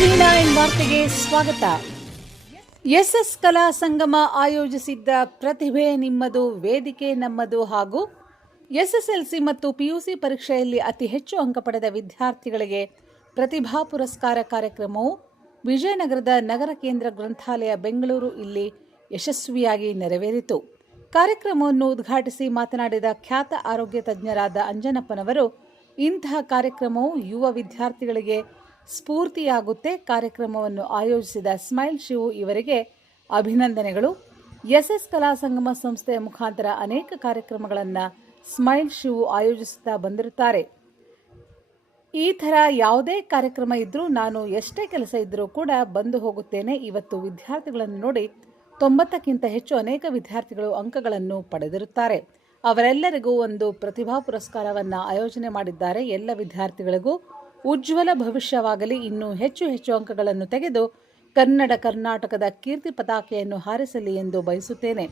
ಸಿ9 ವಾರ್ತೆಗೆ ಸ್ವಾಗತ. ಎಸ್ಎಸ್ ಕಲಾ ಸಂಗಮ ಆಯೋಜಿಸಿದ್ದ ಪ್ರತಿಭೆ ನಿಮ್ಮದು ವೇದಿಕೆ ನಮ್ಮದು ಹಾಗೂ ಎಸ್ಎಸ್ಎಲ್ಸಿ ಮತ್ತು ಪಿಯುಸಿ ಪರೀಕ್ಷೆಯಲ್ಲಿ ಅತಿ ಹೆಚ್ಚು ಅಂಕ ಪಡೆದ ವಿದ್ಯಾರ್ಥಿಗಳಿಗೆ ಪ್ರತಿಭಾ ಪುರಸ್ಕಾರ ಕಾರ್ಯಕ್ರಮವು ವಿಜಯನಗರದ ನಗರ ಕೇಂದ್ರ ಗ್ರಂಥಾಲಯ ಬೆಂಗಳೂರು ಇಲ್ಲಿ ಯಶಸ್ವಿಯಾಗಿ ನೆರವೇರಿತು. ಕಾರ್ಯಕ್ರಮವನ್ನು ಉದ್ಘಾಟಿಸಿ ಮಾತನಾಡಿದ ಖ್ಯಾತ ಆರೋಗ್ಯ ತಜ್ಞರಾದ ಅಂಜನಪ್ಪನವರು, ಇಂತಹ ಕಾರ್ಯಕ್ರಮವು ಯುವ ವಿದ್ಯಾರ್ಥಿಗಳಿಗೆ ಸ್ಫೂರ್ತಿಯಾಗುತ್ತೆ. ಕಾರ್ಯಕ್ರಮವನ್ನು ಆಯೋಜಿಸಿದ ಸ್ಮೈಲ್ ಶಿವು ಇವರಿಗೆ ಅಭಿನಂದನೆಗಳು. ಎಸ್ಎಸ್ ಕಲಾ ಸಂಗಮ ಸಂಸ್ಥೆಯ ಮುಖಾಂತರ ಅನೇಕ ಕಾರ್ಯಕ್ರಮಗಳನ್ನು ಸ್ಮೈಲ್ ಶಿವು ಆಯೋಜಿಸುತ್ತಾ ಬಂದಿರುತ್ತಾರೆ. ಈ ಥರ ಯಾವುದೇ ಕಾರ್ಯಕ್ರಮ ಇದ್ದರೂ ನಾನು ಎಷ್ಟೇ ಕೆಲಸ ಇದ್ದರೂ ಕೂಡ ಬಂದು ಹೋಗುತ್ತೇನೆ. ಇವತ್ತು ವಿದ್ಯಾರ್ಥಿಗಳನ್ನು ನೋಡಿ 90ಕ್ಕಿಂತ ಹೆಚ್ಚು ಅನೇಕ ವಿದ್ಯಾರ್ಥಿಗಳು ಅಂಕಗಳನ್ನು ಪಡೆದಿರುತ್ತಾರೆ. ಅವರೆಲ್ಲರಿಗೂ ಒಂದು ಪ್ರತಿಭಾ ಪುರಸ್ಕಾರವನ್ನು ಆಯೋಜನೆ ಮಾಡಿದ್ದಾರೆ. ಎಲ್ಲ ವಿದ್ಯಾರ್ಥಿಗಳಿಗೂ ಉಜ್ವಲ ಭವಿಷ್ಯವಾಗಲಿ, ಇನ್ನೂ ಹೆಚ್ಚು ಹೆಚ್ಚು ಅಂಕಗಳನ್ನು ತೆಗೆದು ಕರ್ನಾಟಕದ ಕೀರ್ತಿ ಪತಾಕೆಯನ್ನು ಹಾರಿಸಲಿ ಎಂದು ಬಯಸುತ್ತೇನೆ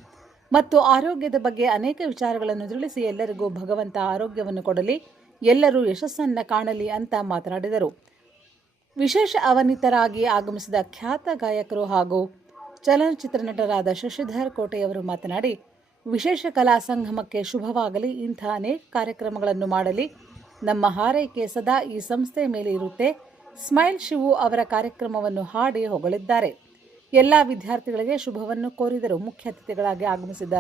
ಮತ್ತು ಆರೋಗ್ಯದ ಬಗ್ಗೆ ಅನೇಕ ವಿಚಾರಗಳನ್ನು ತಿಳಿಸಿ ಎಲ್ಲರಿಗೂ ಭಗವಂತ ಆರೋಗ್ಯವನ್ನು ಕೊಡಲಿ, ಎಲ್ಲರೂ ಯಶಸ್ಸನ್ನು ಕಾಣಲಿ ಅಂತ ಮಾತನಾಡಿದರು. ವಿಶೇಷ ಅವನಿತರಾಗಿ ಆಗಮಿಸಿದ ಖ್ಯಾತ ಗಾಯಕರು ಹಾಗೂ ಚಲನಚಿತ್ರ ನಟರಾದ ಶಶಿಧರ್ ಕೋಟೆಯವರು ಮಾತನಾಡಿ, ವಿಶೇಷ ಕಲಾ ಸಂಗಮಕ್ಕೆ ಶುಭವಾಗಲಿ, ಇಂಥ ಅನೇಕ ಕಾರ್ಯಕ್ರಮಗಳನ್ನು ಮಾಡಲಿ, ನಮ್ಮ ಹಾರೈಕೆ ಸದಾ ಈ ಸಂಸ್ಥೆಯ ಮೇಲೆ ಇರುತ್ತೆ. ಸ್ಮೈಲ್ ಶಿವು ಅವರ ಕಾರ್ಯಕ್ರಮವನ್ನು ಹಾಡಿ ಹೊಗಳಿದ್ದಾರೆ. ಎಲ್ಲ ವಿದ್ಯಾರ್ಥಿಗಳಿಗೆ ಶುಭವನ್ನು ಕೋರಿದರು. ಮುಖ್ಯ ಅತಿಥಿಗಳಾಗಿ ಆಗಮಿಸಿದ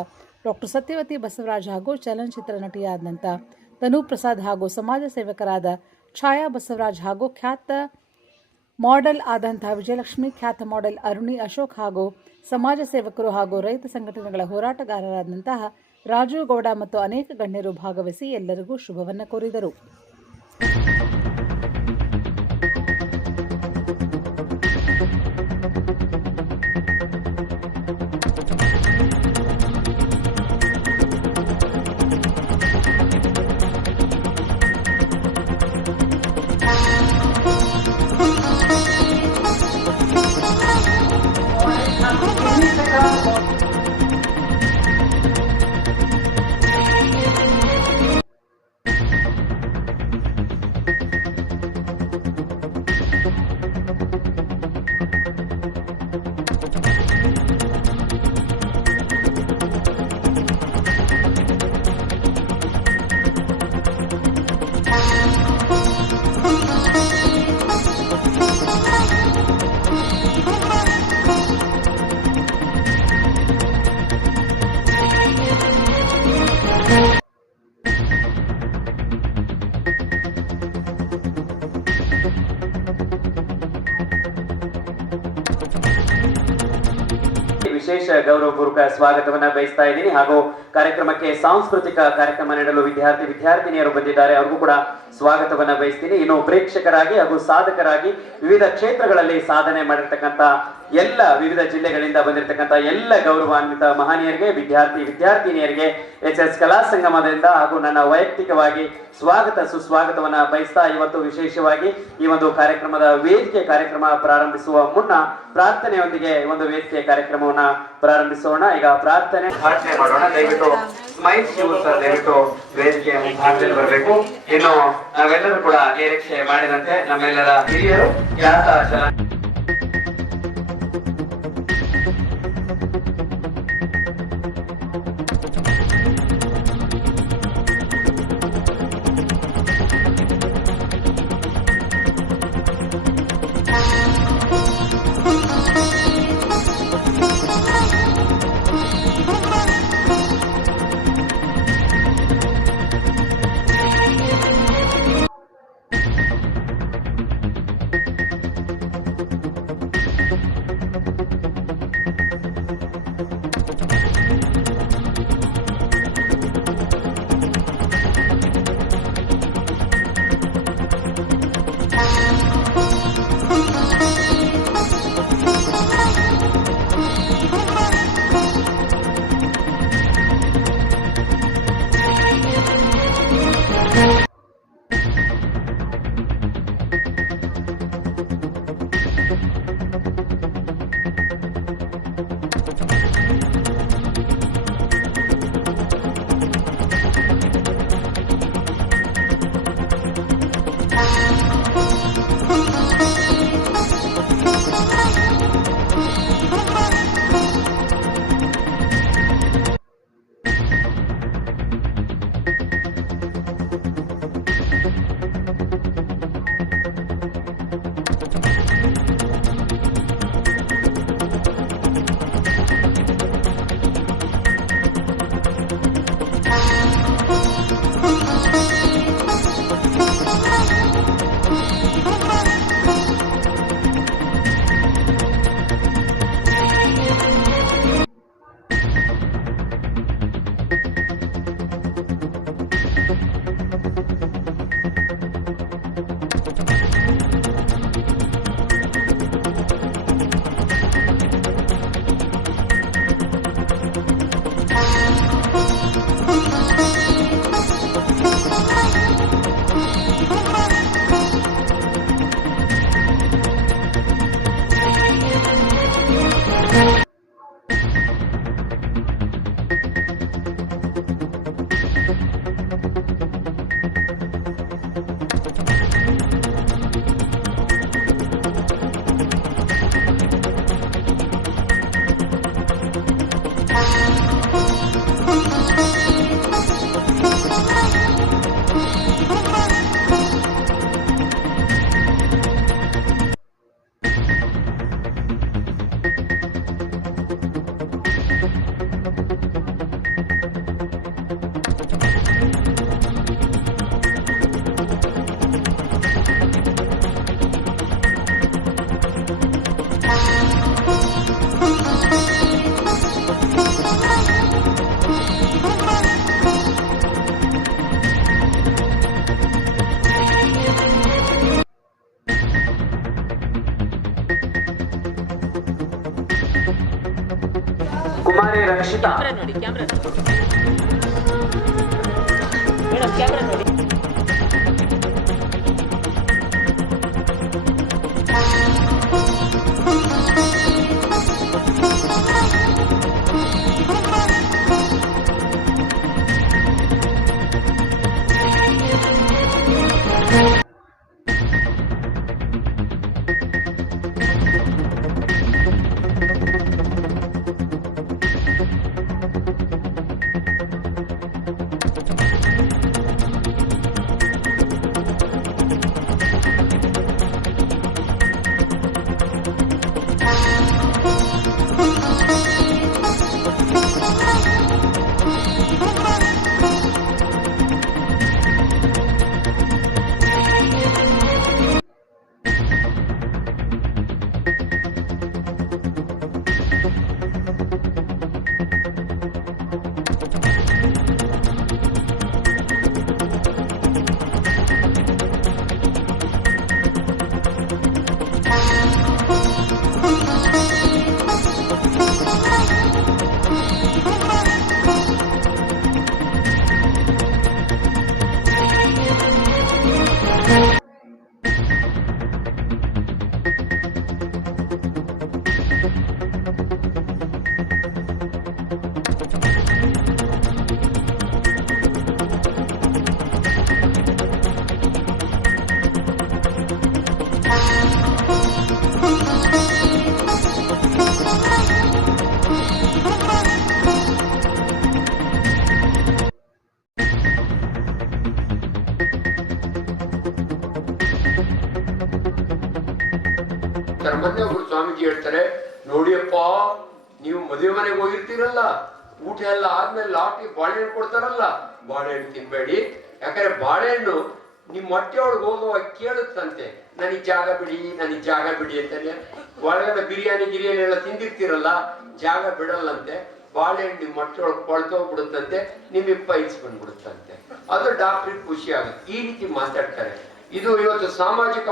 ಡಾಕ್ಟರ್ ಸತ್ಯವತಿ ಬಸವರಾಜ್ ಹಾಗೂ ಚಲನಚಿತ್ರ ನಟಿಯಾದಂಥ ತನು ಪ್ರಸಾದ್ ಹಾಗೂ ಸಮಾಜ ಸೇವಕರಾದ ಛಾಯಾ ಬಸವರಾಜ್ ಹಾಗೂ ಖ್ಯಾತ ಮಾಡೆಲ್ ಆದಂತಹ ವಿಜಯಲಕ್ಷ್ಮಿ, ಖ್ಯಾತ ಮಾಡೆಲ್ ಅರುಣಿ ಅಶೋಕ್ ಹಾಗೂ ಸಮಾಜ ಸೇವಕರು ಹಾಗೂ ರೈತ ಸಂಘಟನೆಗಳ ಹೋರಾಟಗಾರರಾದಂತಹ ರಾಜು ಗೌಡ ಮತ್ತು ಅನೇಕ ಗಣ್ಯರು ಭಾಗವಹಿಸಿ ಎಲ್ಲರಿಗೂ ಶುಭವನ್ನು ಕೋರಿದರು. ವಿಶೇಷ ಗೌರವಪೂರ್ವಕ ಸ್ವಾಗತವನ್ನ ಬಯಸ್ತಾ ಇದ್ದೀನಿ ಹಾಗೂ ಕಾರ್ಯಕ್ರಮಕ್ಕೆ ಸಾಂಸ್ಕೃತಿಕ ಕಾರ್ಯಕ್ರಮ ನೀಡಲು ವಿದ್ಯಾರ್ಥಿನಿಯರು ಬಂದಿದ್ದಾರೆ. ಅವ್ರಿಗೂ ಕೂಡ ಸ್ವಾಗತವನ್ನ ಬಯಸ್ತೀನಿ. ಇನ್ನು ಪ್ರೇಕ್ಷಕರಾಗಿ ಹಾಗೂ ಸಾಧಕರಾಗಿ ವಿವಿಧ ಕ್ಷೇತ್ರಗಳಲ್ಲಿ ಸಾಧನೆ ಮಾಡಿರ್ತಕ್ಕಂಥ ಎಲ್ಲ ವಿವಿಧ ಜಿಲ್ಲೆಗಳಿಂದ ಬಂದಿರತಕ್ಕಂಥ ಎಲ್ಲ ಗೌರವಾನ್ವಿತ ಮಹನೀಯರಿಗೆ, ವಿದ್ಯಾರ್ಥಿನಿಯರಿಗೆ ಎಸ್ಎಸ್ ಕಲಾ ಸಂಗಮದಿಂದ ಹಾಗೂ ನನ್ನ ವೈಯಕ್ತಿಕವಾಗಿ ಸುಸ್ವಾಗತವನ್ನ ಬಯಸ್ತಾ ಇವತ್ತು ವಿಶೇಷವಾಗಿ ಈ ಒಂದು ಕಾರ್ಯಕ್ರಮದ ವೇದಿಕೆ ಕಾರ್ಯಕ್ರಮ ಪ್ರಾರಂಭಿಸುವ ಮುನ್ನ ಪ್ರಾರ್ಥನೆಯೊಂದಿಗೆ ಒಂದು ವೇದಿಕೆ ಕಾರ್ಯಕ್ರಮವನ್ನ ಪ್ರಾರಂಭಿಸೋಣ. ಈಗ ಪ್ರಾರ್ಥನೆ ಮಾಡೋಣ. ದಯವಿಟ್ಟು ಸ್ಮೈಲ್ ಶಿವು ಸರ್ ದಯವಿಟ್ಟು ವೇದಿಕೆಯ ಮುಂಭಾಗದಲ್ಲಿ ಬರಬೇಕು. ಇನ್ನು ನಾವೆಲ್ಲರೂ ಕೂಡ ನಿರೀಕ್ಷೆ ಮಾಡಿದಂತೆ ನಮ್ಮೆಲ್ಲರ ಹಿರಿಯರು ಖ್ಯಾತ ರಕ್ಷಿತಾ. ನೋಡಿ ಕ್ಯಾಮ್ರಾ ಮೇಡಮ್, ಕ್ಯಾಮ್ರಾ ನೋಡಿ. ಮೊನ್ನೆ ಒಬ್ರು ಸ್ವಾಮೀಜಿ ಹೇಳ್ತಾರೆ, ನೋಡಿಯಪ್ಪ ನೀವು ಮದುವೆ ಮನೆಗೆ ಹೋಗಿರ್ತೀರಲ್ಲ, ಊಟ ಎಲ್ಲ ಆದ್ಮೇಲೆ ಲಾಟಿ ಬಾಳೆಹಣ್ಣು ಕೊಡ್ತಾರಲ್ಲ, ಬಾಳೆಹಣ್ಣು ತಿನ್ಬೇಡಿ. ಯಾಕಂದ್ರೆ ಬಾಳೆಹಣ್ಣು ನಿಮ್ ಹೊಟ್ಟೆ ಒಳಗೆ ಹೋಗುವಾಗ ಕೇಳುತ್ತಂತೆ, ನನಗೆ ಜಾಗ ಬಿಡಿ, ನನಗೆ ಜಾಗ ಬಿಡಿ ಅಂತಾನೆ. ಒಳಗಡೆ ಬಿರಿಯಾನಿ ಎಲ್ಲ ತಿಂದಿರ್ತೀರಲ್ಲ, ಜಾಗ ಬಿಡಲ್ಲಂತೆ. ಬಾಳೆಹಣ್ಣು ನಿಮ್ಮ ಹೊಟ್ಟೆ ಒಳಗೆ ಕೊಳ್ತೋಗ್ಬಿಡುತ್ತಂತೆ, ನಿಮಗೆ ಪೈಲ್ಸ್ ಬಂದ್ಬಿಡುತ್ತಂತೆ. ಅದು ಡಾಕ್ಟ್ರಿಗೆ ಖುಷಿ ಆಗುತ್ತೆ. ಈ ರೀತಿ ಮಾತಾಡ್ತಾರೆ. ಇದು ಇವತ್ತು ಸಾಮಾಜಿಕ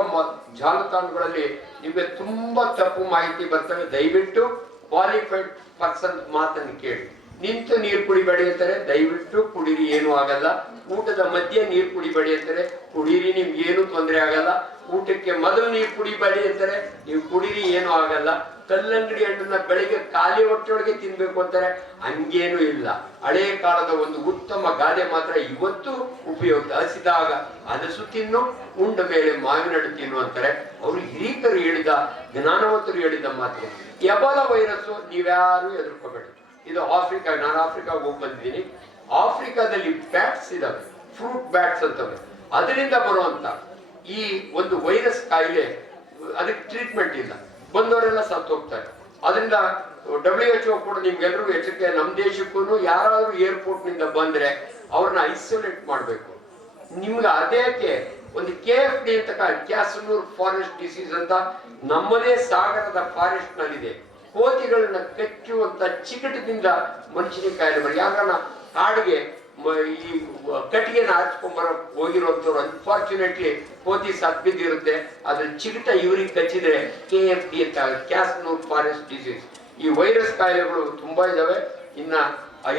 ಜಾಲತಾಣಗಳಲ್ಲಿ ನಿಮಗೆ ತುಂಬಾ ತಪ್ಪು ಮಾಹಿತಿ ಬರ್ತವೆ. ದಯವಿಟ್ಟು ಕ್ವಾಲಿಫೈಡ್ ಪರ್ಸನ್ ಮಾತನ್ನು ಕೇಳಿ. ನಿಂತು ನೀರು ಕುಡಿಬೇಡಿ ಅಂತಾರೆ, ದಯವಿಟ್ಟು ಕುಡೀರಿ, ಏನು ಆಗಲ್ಲ. ಊಟದ ಮಧ್ಯೆ ನೀರು ಕುಡಿಬೇಡಿ ಅಂತಾರೆ, ಕುಡೀರಿ, ನಿಮ್ಗೆ ಏನು ತೊಂದರೆ ಆಗಲ್ಲ. ಊಟಕ್ಕೆ ಮೊದಲು ನೀರು ಕುಡಿಬೇಡಿ ಅಂತಾರೆ, ನೀವು ಕುಡೀರಿ, ಏನು ಆಗಲ್ಲ. ಕಲ್ಲಂಗಡಿ ಹಣ್ಣನ್ನ ಬೆಳಿಗ್ಗೆ ಖಾಲಿ ಹೊಟ್ಟೆಯೊಳಗೆ ತಿನ್ಬೇಕು ಅಂತಾರೆ, ಹಂಗೇನು ಇಲ್ಲ. ಹಳೆ ಕಾಲದ ಒಂದು ಉತ್ತಮ ಗಾದೆ ಮಾತ್ರ ಇವತ್ತು ಉಪಯೋಗ. ಹಸಿದಾಗ ಹಲಸು ತಿನ್ನು, ಉಂಡ ಮೇಲೆ ಮಾವಿನ ಹಣ್ಣು ತಿನ್ನು ಅಂತಾರೆ. ಅವರು ಹಿರೀಕರು ಹೇಳಿದ, ಜ್ಞಾನವಂತರು ಹೇಳಿದ ಮಾತು. ಎಬೋಲಾ ವೈರಸ್ ನೀವ್ಯಾರು ಹೆದರ್ಕೋಬೇಡಿ. ಇದು ಆಫ್ರಿಕಾ, ನಾನು ಆಫ್ರಿಕಾಗೆ ಹೋಗಿ ಬಂದಿದ್ದೀನಿ. ಆಫ್ರಿಕಾದಲ್ಲಿ ಬ್ಯಾಟ್ಸ್ ಇದಾವೆ, ಫ್ರೂಟ್ ಬ್ಯಾಟ್ಸ್ ಅಂತವೆ. ಅದರಿಂದ ಬರುವಂತ ಈ ಒಂದು ವೈರಸ್ ಕಾಯಿಲೆ, ಅದಕ್ಕೆ ಟ್ರೀಟ್ಮೆಂಟ್ ಇಲ್ಲ, ಬಂದವರೆಲ್ಲ ಸತ್ತು ಹೋಗ್ತಾರೆ. ಅದರಿಂದ WHO ಕೂಡ ನಿಮ್ಗೆಲ್ಲರಿಗೂ ಎಚ್ಚರಿಕೆ, ನಮ್ಮ ದೇಶಕ್ಕೂ ಯಾರಾದ್ರೂ ಏರ್ಪೋರ್ಟ್ ನಿಂದ ಬಂದ್ರೆ ಅವ್ರನ್ನ ಐಸೋಲೇಟ್ ಮಾಡಬೇಕು. ನಿಮ್ಗೆ ಅದಕ್ಕೆ ಒಂದು KFD ಅಂತ, ಕ್ಯಾಸನೂರ್ ಫಾರೆಸ್ಟ್ ಡಿಸೀಸ್ ಅಂತ ನಮ್ಮದೇ ಸಾಗರದ ಫಾರೆಸ್ಟ್ ನಲ್ಲಿದೆ. ಕೋತಿಗಳನ್ನ ಕಚ್ಚುವಂತ ಚಿಕಟದಿಂದ ಮನುಷ್ಯನಿಗೆ ಕಾಯಿಲೆ ಬರ. ಯಾಕಂದ್ರೆ ಕಾಡಿಗೆ ಈ ಕಟ್ಟಿಗೆನ ಹಾರಿಸ್ಕೊಂಡ್ಬರ ಹೋಗಿರುವಂತವ್ರು ಅನ್ಫಾರ್ಚುನೇಟ್ಲಿ ಕೋತಿ ಸತ್ ಬಿದ್ದಿರುತ್ತೆ. ಅದ್ರ ಚಿಕಟ ಇವ್ರಿಗೆ ಕಚ್ಚಿದ್ರೆ KFD ಅಂತ, ಕ್ಯಾಸನೂರ್ ಫಾರೆಸ್ಟ್ ಡಿಸೀಸ್. ಈ ವೈರಸ್ ಕಾಯಿಲೆಗಳು ತುಂಬಾ ಇದಾವೆ. ಇನ್ನ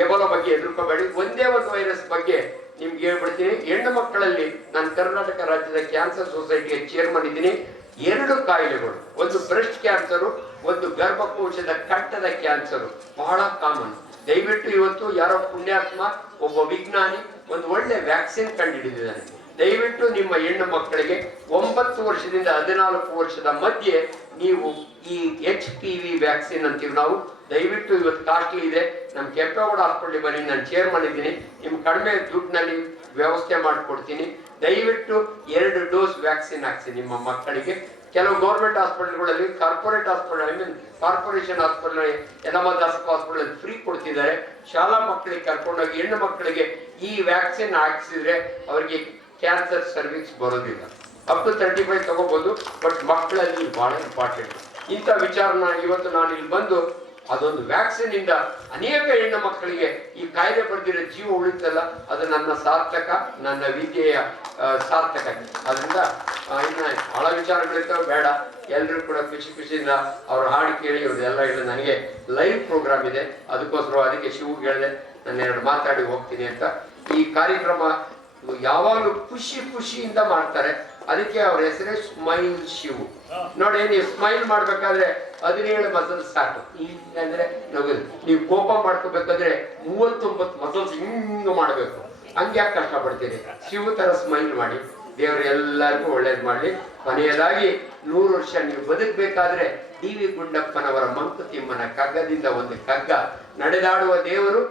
ಎಬೋಲಾ ಬಗ್ಗೆ ಹೆದರ್ಕೋಬೇಡಿ. ಒಂದೇ ಒಂದು ವೈರಸ್ ಬಗ್ಗೆ ನಿಮ್ಗೆ ಹೇಳ್ಬಿಡ್ತೀನಿ. ಹೆಣ್ಣು ಮಕ್ಕಳಲ್ಲಿ ನಾನು ಕರ್ನಾಟಕ ರಾಜ್ಯದ ಕ್ಯಾನ್ಸರ್ ಸೊಸೈಟಿಯ ಚೇರ್ಮನ್ ಇದ್ದೀನಿ. 2 ಕಾಯಿಲೆಗಳು, ಒಂದು ಬ್ರೆಸ್ಟ್ ಕ್ಯಾನ್ಸರು, ಒಂದು ಗರ್ಭಕೋಶದ ಕಟ್ಟದ ಕ್ಯಾನ್ಸರು ಬಹಳ ಕಾಮನ್. ದಯವಿಟ್ಟು ಇವತ್ತು ಯಾರೋ ಪುಣ್ಯಾತ್ಮ ಒಬ್ಬ ವಿಜ್ಞಾನಿ ಒಂದು ಒಳ್ಳೆ ವ್ಯಾಕ್ಸಿನ್ ಕಂಡುಹಿಡಿದಿದ್ದಾನೆ. ದಯವಿಟ್ಟು ನಿಮ್ಮ ಹೆಣ್ಣು ಮಕ್ಕಳಿಗೆ 9 ವರ್ಷದಿಂದ 14 ವರ್ಷದ ಮಧ್ಯೆ ನೀವು ಈ HPV ವ್ಯಾಕ್ಸಿನ್ ಅಂತೀವಿ ನಾವು. ದಯವಿಟ್ಟು ಇವತ್ತು ಕಾಸ್ಟ್ಲಿ ಇದೆ. ನಮ್ಮ ಕೆಂಪೇಗೌಡ ಹಾಸ್ಪಿಟಲ್ ಬನ್ನಿ, ನಾನು ಚೇರ್ಮನ್ ಇದ್ದೀನಿ. ನಿಮ್ಗೆ ಕಡಿಮೆ ದುಡ್ಡಿನಲ್ಲಿ ವ್ಯವಸ್ಥೆ ಮಾಡಿಕೊಡ್ತೀನಿ. ದಯವಿಟ್ಟು 2 ಡೋಸ್ ವ್ಯಾಕ್ಸಿನ್ ಹಾಕ್ಸಿ ನಿಮ್ಮ ಮಕ್ಕಳಿಗೆ. ಕೆಲವು ಗೌರ್ಮೆಂಟ್ ಹಾಸ್ಪಿಟಲ್ಗಳಲ್ಲಿ, ಕಾರ್ಪೊರೇಟ್ ಹಾಸ್ಪಿಟಲ್, ಕಾರ್ಪೊರೇಷನ್ ಹಾಸ್ಪಿಟಲ್, ಯಲಮ ದಾಸಪ್ಪ ಹಾಸ್ಪಿಟಲ್ ಫ್ರೀ ಕೊಡ್ತಿದ್ದಾರೆ. ಶಾಲಾ ಮಕ್ಕಳಿಗೆ ಕರ್ಕೊಂಡೋಗಿ ಹೆಣ್ಣು ಮಕ್ಕಳಿಗೆ ಈ ವ್ಯಾಕ್ಸಿನ್ ಹಾಕ್ಸಿದ್ರೆ ಅವರಿಗೆ ಕ್ಯಾನ್ಸರ್ ಸರ್ವಿಸ್ ಬರೋದಿಲ್ಲ. ಅಪ್ ಟು 35 ತಗೋಬಹುದು, ಬಟ್ ಮಕ್ಕಳಲ್ಲಿ ಬಹಳ ಇಂಪಾರ್ಟೆಂಟ್. ಇಂಥ ವಿಚಾರನ ಇವತ್ತು ನಾನು ಇಲ್ಲಿ ಬಂದು ಅದೊಂದು ವ್ಯಾಕ್ಸಿನ್ ಇಂದ ಅನೇಕ ಹೆಣ್ಣು ಮಕ್ಕಳಿಗೆ ಈ ಕಾಯಿಲೆ ಬರ್ದಿರೋ ಜೀವ ಉಳಿತಲ್ಲ, ಅದು ನನ್ನ ಸಾರ್ಥಕ, ನನ್ನ ವಿದ್ಯೆಯ ಸಾರ್ಥಕತೆ. ಅದರಿಂದ ಇನ್ನ ಬಹಳ ವಿಚಾರಗಳಿರ್ತಾವೆ, ಬೇಡ. ಎಲ್ಲರೂ ಕೂಡ ಖುಷಿ ಖುಷಿಯಿಂದ ಅವ್ರ ಹಾಡು ಕೇಳಿ ಇವ್ರದೆಲ್ಲ ಹೇಳಿ ನನಗೆ ಲೈವ್ ಪ್ರೋಗ್ರಾಮ್ ಇದೆ, ಅದಕ್ಕೋಸ್ಕರ ಅದಕ್ಕೆ ಶಿವಗೆ ಹೇಳಿದೆ ನಾನು 2 ಮಾತಾಡಿ ಹೋಗ್ತೀನಿ ಅಂತ. ಈ ಕಾರ್ಯಕ್ರಮ ಯಾವಾಗಲೂ ಖುಷಿಯಿಂದ ಮಾಡ್ತಾರೆ, ಅದಕ್ಕೆ ಅವ್ರ ಹೆಸರೇ ಸ್ಮೈಲ್ ಶಿವು. ನೋಡಿ, ನೀವು ಸ್ಮೈಲ್ ಮಾಡ್ಬೇಕಾದ್ರೆ 17 ಮಸಲ್ಸ್ ಸಾಕು. ಅಂದ್ರೆ ನಗುದು. ನೀವು ಕೋಪ ಮಾಡ್ಕೋಬೇಕಾದ್ರೆ 39 ಮಸಲ್ಸ್ ಹಿಂಗ ಮಾಡ್ಬೇಕು. ಹಂಗೆ ಯಾಕೆ ಕಷ್ಟಪಡ್ತೀರಿ? ಶಿವು ತರ ಸ್ಮೈಲ್ ಮಾಡಿ, ದೇವರು ಎಲ್ಲರಿಗೂ ಒಳ್ಳೇದು ಮಾಡಲಿ. ಕೊನೆಯದಾಗಿ 100 ವರ್ಷ ನೀವು ಬದುಕಬೇಕಾದ್ರೆ ಡಿ.ವಿ. ಗುಂಡಪ್ಪನವರ ಮಂಕುತಿಮ್ಮನ ಕಗ್ಗದಿಂದ ಒಂದು ಕಗ್ಗ, ನಡೆದಾಡುವ ದೇವರು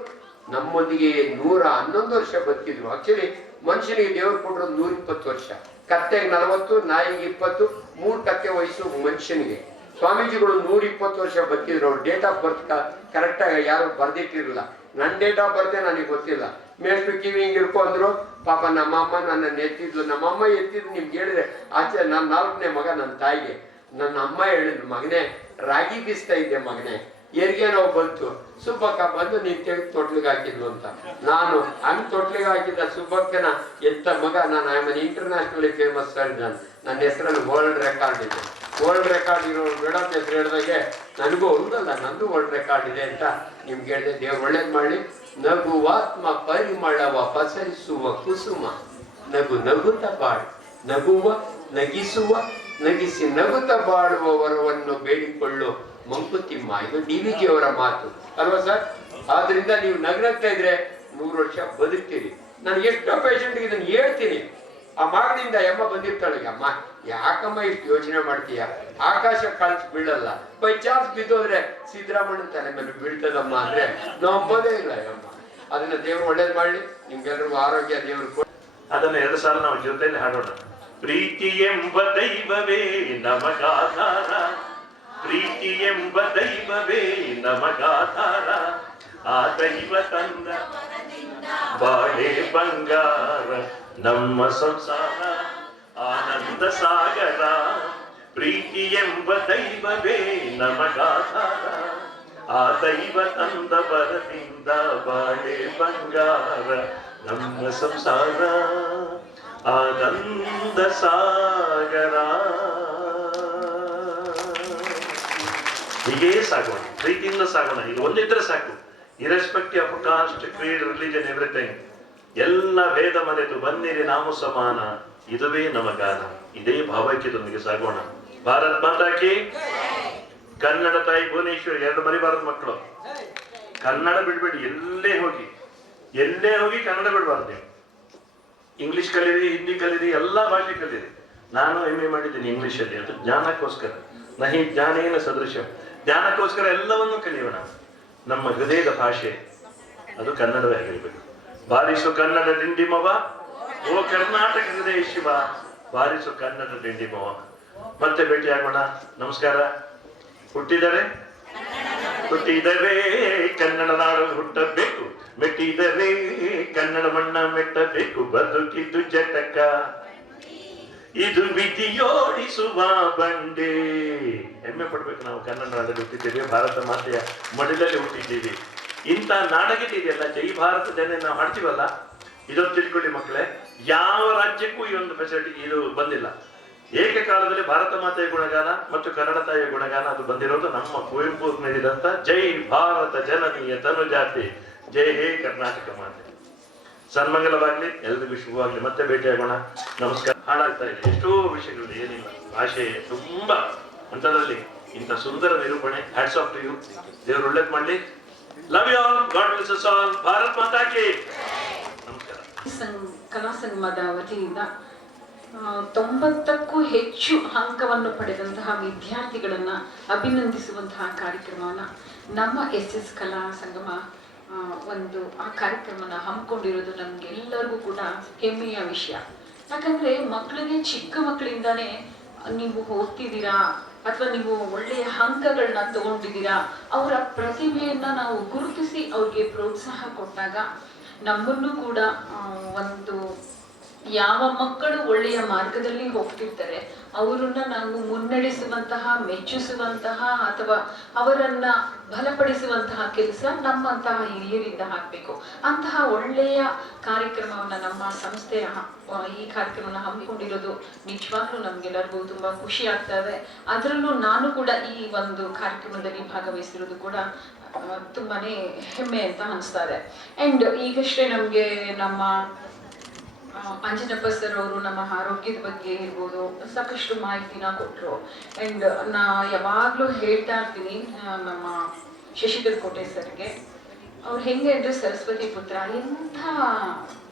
ನಮ್ಮೊಂದಿಗೆ 111 ವರ್ಷ ಬದುಕಿದ್ರು. ಆಕ್ಚುಲಿ ಮನುಷ್ಯನಿಗೆ ದೇವರು ಕೊಟ್ಟರು 120 ವರ್ಷ. ಕತ್ತೆಗೆ 40, ನಾಯಿಗೆ 20, 3 ಕತ್ತೆ ವಯಸ್ಸು ಮನುಷ್ಯನಿಗೆ. ಸ್ವಾಮೀಜಿಗಳು 120 ವರ್ಷ ಬದುಕಿದ್ರು. ಅವ್ರು ಡೇಟ್ ಆಫ್ ಬರ್ತ್ ಕರೆಕ್ಟ್ ಆಗಿ ಯಾರು ಬರ್ದಿಟ್ಟಿರಲಿಲ್ಲ. ನನ್ನ ಡೇಟ್ ಆಫ್ ಬರ್ತೆ ನನಗೆ ಗೊತ್ತಿಲ್ಲ. ಮೇಷ್ಟು ಕಿವಿ ಹಿಂಗೆ ಇಟ್ಕೊಂಡ್ರು. ಪಾಪ ನಮ್ಮಮ್ಮ ನನ್ನ ಎತ್ತಿದ್ಲು. ನಮ್ಮಮ್ಮ ಎತ್ತಿದ್ರು ನಿಮ್ಗೆ ಹೇಳಿದ್ರೆ ಆಚೆ ನನ್ನ 4ನೇ ಮಗ ನನ್ನ ತಾಯಿಗೆ. ನನ್ನ ಅಮ್ಮ ಹೇಳಿದ್ರು, ಮಗನೇ ರಾಗಿ ಬೀಸ್ತಾ ಇದ್ದೆ ಮಗನೇ, ಹೆರಿಗೆ ನೋವು ಬಂತು, ಸುಬ್ಬಕ್ಕ ಬಂದು ನೀನ್ ತೆಗೆದು ತೊಟ್ಲಿಗೆ ಹಾಕಿದ್ಲು ಅಂತ. ನಾನು ಹಂಗ್ ತೊಟ್ಲಿಗೆ ಹಾಕಿದ್ದ ಸುಬ್ಬಕ್ಕನ ಎಂತ ಮಗ. ನಾನು I am internationally famous surgeon. ನನ್ನ ಹೆಸರಲ್ಲಿ ವರ್ಲ್ಡ್ ರೆಕಾರ್ಡ್ ಇದೆ. ವರ್ಲ್ಡ್ ರೆಕಾರ್ಡ್ ಇರೋ ಮೇಡಮ್ ಹೆಸರು ಹೇಳಿದಾಗೆ ನನಗೂ ಒಂದಲ್ಲ, ನಂದು ವರ್ಲ್ಡ್ ರೆಕಾರ್ಡ್ ಇದೆ ಅಂತ ನಿಮ್ಗೆ ಹೇಳಿದೆ. ದೇವ್ರು ಒಳ್ಳೇದ್ ಮಾಡಿ. ನಗುವಾತ್ಮ ಪರಿಮಳವ ಪಸರಿಸುವ ಕುಸುಮ, ನಗು ನಗುತ್ತ ಬಾಳು, ನಗುವ ನಗಿಸುವ ನಗಿಸಿ ನಗುತ್ತ ಬಾಳುವ ವರವನ್ನು ಬೇಡಿಕೊಳ್ಳು ಮಂಕುತಿಮ್ಮ. ಇದು ಡಿ.ವಿ.ಜಿ. ಅವರ ಮಾತು ಅಲ್ವಾ ಸರ್? ಆದ್ರಿಂದ ನೀವು ನಗ್ನಗ್ತಾ ಇದ್ರೆ 100 ವರ್ಷ ಬದುಕ್ತೀರಿ. ನಾನು ಎಷ್ಟೋ ಪೇಷಂಟ್ಗೆ ಇದನ್ನು ಹೇಳ್ತೀನಿ. ಆ ಮಗನಿಂದ ಅಮ್ಮ ಬಂದಿರ್ತಾಳೆ, ಅಮ್ಮ ಯಾಕಮ್ಮ ಇಷ್ಟು ಯೋಚನೆ ಮಾಡ್ತೀಯ, ಆಕಾಶ ಕಳ್ಸಿ ಬೀಳಲ್ಲ, ಬೈ ಚಾನ್ಸ್ ಬಿದ್ದೋದ್ರೆ ಸಿದ್ದರಾಮಯ್ಯನ ತಲೆ ಮೇಲೆ ಬೀಳ್ತದಮ್ಮ ಅಂದ್ರೆ ನಂಬೋದೇ ಇಲ್ಲ ಅಮ್ಮ. ಅದನ್ನ ದೇವ್ರು ಒಳ್ಳೇದ್ ಮಾಡ್ಲಿ, ನಿಮ್ಗೆಲ್ರಿಗೂ ಆರೋಗ್ಯ ದೇವ್ರು ಕೊಡಿ. ಅದನ್ನ 2 ಸಾಲ ನಾವು ಜೊತೆಯಲ್ಲಿ ಹಾಡೋಣ. ಪ್ರೀತಿ ಎಂಬ ದೈವವೇ ನಮಗಾಧಾರ, ಪ್ರೀತಿ ಎಂಬ ದೈವವೇ ನಮಗಾಧಾರ, ಆ ದೈವ ತಂದ ಬಾಳೆ ಬಂಗಾರ, ನಮ್ಮ ಸಂಸಾರ ಆನಂದ ಸಾಗರ. ಪ್ರೀತಿ ಎಂಬ ದೈವವೇ ನಮಗಾಧಾರ, ಆ ದೈವ ತಂದ ಬರದಿಂದ ಬಾಳೆ ಬಂಗಾರ, ನಮ್ಮ ಸಂಸಾರ ಆನಂದ ಸಾಗರ. ಹೀಗೇ ಸಾಗೋಣ, ಪ್ರೀತಿಯಿಂದ ಸಾಗೋಣ. ಇದು ಒಂದಿದ್ರೆ ಸಾಕು. Irrespective of cost, Creed, religion, everything. ಎಲ್ಲ ಭೇದ ಮರೆತು ಬನ್ನಿರಿ ನಾವು ಸಮಾನ, ಇದುವೇ ನಮ್ಮ ಗಾನ. ಇದೇ ಭಾವೈಕ್ಯದೊಂದಿಗೆ ಸಾಗೋಣ. ಭಾರತ್ ಮಾತಾ ಕಿ. ಕನ್ನಡ ತಾಯಿ ಭುವನೇಶ್ವರಿ 2 ಮರಿಬಾರದು ಮಕ್ಕಳು. ಕನ್ನಡ ಬಿಡ್ಬೇಡಿ, ಎಲ್ಲೇ ಹೋಗಿ ಕನ್ನಡ ಬಿಡಬಾರ್ದು. ನೀವು ಇಂಗ್ಲಿಷ್ ಕಲೀರಿ, ಹಿಂದಿ ಕಲೀರಿ, ಎಲ್ಲಾ ಭಾಷೆ ಕಲೀರಿ. ನಾನು MA ಮಾಡಿದ್ದೀನಿ ಇಂಗ್ಲಿಷಲ್ಲಿ. ಅದು ಜ್ಞಾನಕ್ಕೋಸ್ಕರ. ನಹಿ ಜ್ಞಾನೇನ ಸದೃಶ. ಜ್ಞಾನಕ್ಕೋಸ್ಕರ ಎಲ್ಲವನ್ನೂ ಕಲಿಯೋಣ. ನಮ್ಮ ಹೃದಯದ ಭಾಷೆ ಅದು ಕನ್ನಡವೇ ಆಗಿರ್ಬೇಕು. ಬಾರಿಸು ಕನ್ನಡ ಡಿಂಡಿಮವ, ಓ ಕರ್ನಾಟಕ ಹೃದಯ ಶಿವ, ಬಾರಿಸು ಕನ್ನಡ ಡಿಂಡಿಮವ. ಮತ್ತೆ ಭೇಟಿಯಾಗೋಣ. ನಮಸ್ಕಾರ. ಹುಟ್ಟಿದರೆ ಕನ್ನಡ ನಾಡು ಹುಟ್ಟಬೇಕು, ಮೆಟ್ಟಿದರೆ ಕನ್ನಡ ಮಣ್ಣ ಮೆಟ್ಟಬೇಕು, ಬದುಕಿದ್ದು ಜಟಕ ಇದು ವಿಧಿಯೋಡಿಸುವ ಬಂಡೆ. ಹೆಮ್ಮೆ ಪಡ್ಬೇಕು, ನಾವು ಕನ್ನಡ ನಾಡಲ್ಲಿ ಹುಟ್ಟಿದ್ದೇವೆ, ಭಾರತ ಮಾತೆಯ ಮಡಿಲಲ್ಲಿ ಹುಟ್ಟಿದ್ದೀವಿ. ಇಂಥ ನಾಡಗೀತೆ ಇದೆಯಲ್ಲ, ಜೈ ಭಾರತ ಜನ ನಾವು ಹಾಡ್ತೀವಲ್ಲ, ಇದೊಂದು ತಿಳ್ಕೊಳ್ಳಿ ಮಕ್ಕಳೇ. ಯಾವ ರಾಜ್ಯಕ್ಕೂ ಈ ಒಂದು ಫೆಸಿಲಿಟಿ ಇದು ಬಂದಿಲ್ಲ. ಏಕಕಾಲದಲ್ಲಿ ಭಾರತ ಮಾತೆಯ ಗುಣಗಾನ ಮತ್ತು ಕನ್ನಡ ತಾಯಿಯ ಗುಣಗಾನ ಅದು ಬಂದಿರೋದು ನಮ್ಮ ಕುವೆಂಪು ನೀಡಿದಂತ ಜೈ ಭಾರತ ಜನನೀಯ ತನುಜಾತಿ, ಜೈ ಹೇ ಕರ್ನಾಟಕ ಮಾತೆ. ಸನ್ಮಂಗಲವಾಗ್ಲಿ, ಎಲ್ರಿಗೂ ಶುಭವಾಗ್ಲಿ. ಮತ್ತೆ ಭೇಟಿಯಾಗೋಣ. ನಮಸ್ಕಾರ. ಹಾಳಾಗ್ತಾ ಇದೆ ಎಷ್ಟೋ ವಿಷಯಗಳು, ಏನಿಲ್ಲ. ಭಾಷೆ ತುಂಬಾ ಅಂತರಲ್ಲಿ ಇಂಥ ಸುಂದರ ನಿರೂಪಣೆ. Hats off to you. ದೇವರು ಒಳ್ಳೇದ್ ಮಾಡ್ಲಿ. Love you all. God bless us all. Bharat ಮಾತಾ ಕಿ. ನಮಸ್ಕಾರ. ಕಲಾ ಸಂಗಮದ ವತಿಯಿಂದ 90ಕ್ಕೂ ಹೆಚ್ಚು ಅಂಕವನ್ನು ಪಡೆದಂತಹ ವಿದ್ಯಾರ್ಥಿಗಳನ್ನ ಅಭಿನಂದಿಸುವಂತಹ ಕಾರ್ಯಕ್ರಮವನ್ನ ನಮ್ಮ SS ಕಲಾ ಸಂಗಮ ಆ ಕಾರ್ಯಕ್ರಮನ ಹಮ್ಮಿಕೊಂಡಿರೋದು ನಮ್ಗೆಲ್ಲರಿಗೂ ಕೂಡ ಹೆಮ್ಮೆಯ ವಿಷಯ. ಯಾಕಂದ್ರೆ ಮಕ್ಕಳಿಗೆ ಚಿಕ್ಕ ಮಕ್ಕಳಿಂದಾನೇ ನೀವು ಓದ್ತಿದ್ದೀರಾ ಅಥವಾ ನೀವು ಒಳ್ಳೆಯ ಅಂಕಗಳನ್ನ ತಗೊಂಡಿದ್ದೀರಾ, ಅವರ ಪ್ರತಿಭೆಯನ್ನ ನಾವು ಗುರುತಿಸಿ ಅವ್ರಿಗೆ ಪ್ರೋತ್ಸಾಹ ಕೊಟ್ಟಾಗ ನಮ್ಮನ್ನು ಕೂಡ ಒಂದು ಯಾವ ಮಕ್ಕಳು ಒಳ್ಳೆಯ ಮಾರ್ಗದಲ್ಲಿ ಹೋಗ್ತಿರ್ತಾರೆ ಅವರನ್ನ ನಾವು ಮುನ್ನಡೆಸುವಂತಹ, ಮೆಚ್ಚಿಸುವಂತಹ ಅಥವಾ ಅವರನ್ನ ಬಲಪಡಿಸುವಂತಹ ಕೆಲಸ ನಮ್ಮಂತಹ ಹಿರಿಯರಿಂದ ಆಗ್ಬೇಕು. ಅಂತಹ ಒಳ್ಳೆಯ ಕಾರ್ಯಕ್ರಮವನ್ನ ನಮ್ಮ ಸಂಸ್ಥೆ ಈ ಕಾರ್ಯಕ್ರಮನ ಹಮ್ಮಿಕೊಂಡಿರೋದು ನಿಜವಾಗ್ಲೂ ನಮ್ಗೆಲ್ಲರಿಗೂ ತುಂಬಾ ಖುಷಿ ಆಗ್ತಾ ಇದೆ. ಅದರಲ್ಲೂ ನಾನು ಕೂಡ ಈ ಒಂದು ಕಾರ್ಯಕ್ರಮದಲ್ಲಿ ಭಾಗವಹಿಸಿರೋದು ಕೂಡ ತುಂಬಾನೇ ಹೆಮ್ಮೆ ಅಂತ ಅನಿಸ್ತಾ ಇದೆ. ಅಂಡ್ ಈಗಷ್ಟೇ ನಮ್ಗೆ ನಮ್ಮ ಅಂಜನಪ್ಪ ಸರ್ ಅವರು ನಮ್ಮ ಆರೋಗ್ಯದ ಬಗ್ಗೆ ಇರ್ಬೋದು ಸಾಕಷ್ಟು ಮಾಹಿತಿನ ಕೊಟ್ಟರು. ಅಂಡ್ ನಾ ಯಾವಾಗ್ಲೂ ಹೇಳ್ತಾ ಇರ್ತೀನಿ ನಮ್ಮ ಶಶಿಧರ್ ಕೋಟೆ ಸರ್ಗೆ, ಅವ್ರು ಹೆಂಗೆ ಅಂದ್ರೆ ಸರಸ್ವತಿ ಪುತ್ರ, ಎಂಥ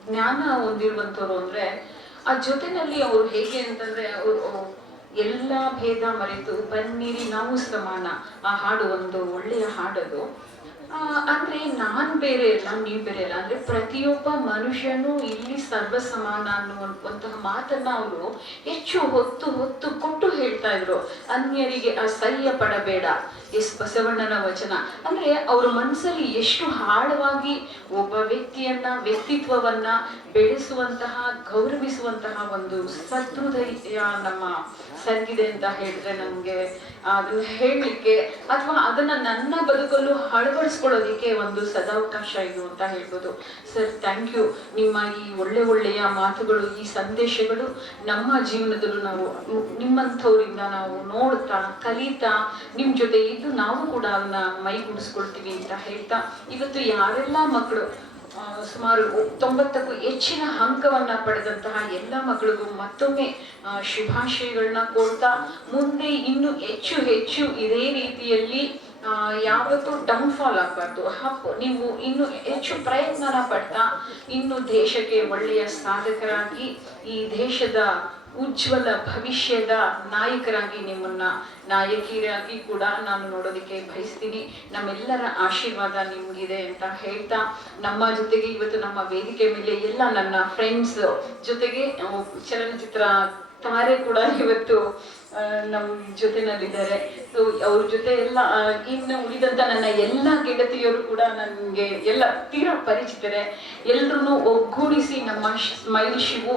ಜ್ಞಾನ ಹೊಂದಿರುವಂಥವ್ರು ಅಂದ್ರೆ ಆ ಜೊತೆನಲ್ಲಿ ಅವ್ರು ಹೇಗೆ ಅಂತಂದ್ರೆ ಅವರು ಎಲ್ಲ ಭೇದ ಮರೆತು ಬನ್ನಿರಿ ನಾವು ಸಮಾನ, ಆ ಹಾಡು ಒಂದು ಒಳ್ಳೆಯ ಹಾಡದು. ಅಂದ್ರೆ ನಾನ್ ಬೇರೆ ಇಲ್ಲ, ನೀವ್ ಬೇರೆ ಇಲ್ಲ, ಅಂದ್ರೆ ಪ್ರತಿಯೊಬ್ಬ ಮನುಷ್ಯನು ಇಲ್ಲಿ ಸರ್ವ ಸಮಾನ ಅನ್ನುವಂತಹ ಮಾತನ್ನ ಅವರು ಹೆಚ್ಚು ಹೊತ್ತು ಹೊತ್ತು ಕೊಟ್ಟು ಹೇಳ್ತಾ ಇದ್ರು. ಅನ್ಯರಿಗೆ ಅಸಹ್ಯ ಪಡಬೇಡ, ಎಸ್ ಬಸವಣ್ಣನ ವಚನ. ಅಂದ್ರೆ ಅವ್ರ ಮನಸ್ಸಲ್ಲಿ ಎಷ್ಟು ಆಳವಾಗಿ ಒಬ್ಬ ವ್ಯಕ್ತಿತ್ವವನ್ನ ಬೆಳೆಸುವಂತಹ, ಗೌರವಿಸುವಂತಹ ಒಂದು ಸಹೃದಯ ನಮ್ಮ ಸರ್ಗಿದೆ ಅಂತ ಹೇಳಿದ್ರೆ ನಮ್ಗೆ ಅದನ್ನ ಹೇಳಲಿಕ್ಕೆ ಅಥವಾ ಅದನ್ನ ನನ್ನ ಬದುಕಲು ಅಳವಡಿಸ್ಕೊಳ್ಳೋದಿಕ್ಕೆ ಒಂದು ಸದಾವಕಾಶ ಇದು ಅಂತ ಹೇಳ್ಬೋದು. Sir, thank you. ನಿಮ್ಮ ಈ ಒಳ್ಳೆಯ ಮಾತುಗಳು, ಈ ಸಂದೇಶಗಳು ನಮ್ಮ ಜೀವನದಲ್ಲೂ ನಾವು ನಿಮ್ಮಂಥವ್ರಿಂದ ನಾವು ನೋಡ್ತಾ ಕಲಿತಾ ನಿಮ್ ಜೊತೆ ಇದ್ದು ನಾವು ಕೂಡ ಅದನ್ನ ಮೈಗೂಡಿಸ್ಕೊಳ್ತೀವಿ ಅಂತ ಹೇಳ್ತಾ, ಇವತ್ತು ಯಾರೆಲ್ಲ ಮಕ್ಕಳು ಸುಮಾರು 90ಕ್ಕೂ ಹೆಚ್ಚಿನ ಅಂಕವನ್ನ ಪಡೆದಂತಹ ಎಲ್ಲ ಮಕ್ಕಳಿಗೂ ಮತ್ತೊಮ್ಮೆ ಶುಭಾಶಯಗಳನ್ನ ಕೊಡ್ತಾ, ಮುಂದೆ ಇನ್ನು ಹೆಚ್ಚು ಇದೇ ರೀತಿಯಲ್ಲಿ ಯಾವತ್ತೂ ಡೌನ್ಫಾಲ್ ಆಗಬಾರ್ದು. ನೀವು ಇನ್ನು ಹೆಚ್ಚು ಪ್ರಯತ್ನನ ಪಡ್ತಾ ಇನ್ನು ದೇಶಕ್ಕೆ ಒಳ್ಳೆಯ ಸಾಧಕರಾಗಿ, ಈ ದೇಶದ ಉಜ್ವಲ ಭವಿಷ್ಯದ ನಾಯಕರಾಗಿ, ನಿಮ್ಮನ್ನ ನಾಯಕಿಯರಾಗಿ ಕೂಡ ನಾನು ನೋಡೋದಕ್ಕೆ ಬಯಸ್ತೀನಿ. ನಮ್ಮೆಲ್ಲರ ಆಶೀರ್ವಾದ ನಿಮ್ಗಿದೆ ಅಂತ ಹೇಳ್ತಾ, ನಮ್ಮ ಜೊತೆಗೆ ಇವತ್ತು ನಮ್ಮ ವೇದಿಕೆ ಮೇಲೆ ಎಲ್ಲ ನನ್ನ ಫ್ರೆಂಡ್ಸ್ ಜೊತೆಗೆ ಚಲನಚಿತ್ರ ತಾರೆ ಕೂಡ ಇವತ್ತು ನಮ್ಮ ಜೊತೆನಲ್ಲಿದ್ದಾರೆ. ಸೊ ಅವ್ರ ಜೊತೆ ಎಲ್ಲ ಇನ್ನು ಉಳಿದಂತ ನನ್ನ ಎಲ್ಲ ಗೆಳತಿಯರು ಕೂಡ ನನಗೆ ಎಲ್ಲ ತೀರಾ ಪರಿಚಿತರೆ. ಎಲ್ರೂ ಒಗ್ಗೂಡಿಸಿ ನಮ್ಮ ಸ್ಮೈಲ್ ಶಿವು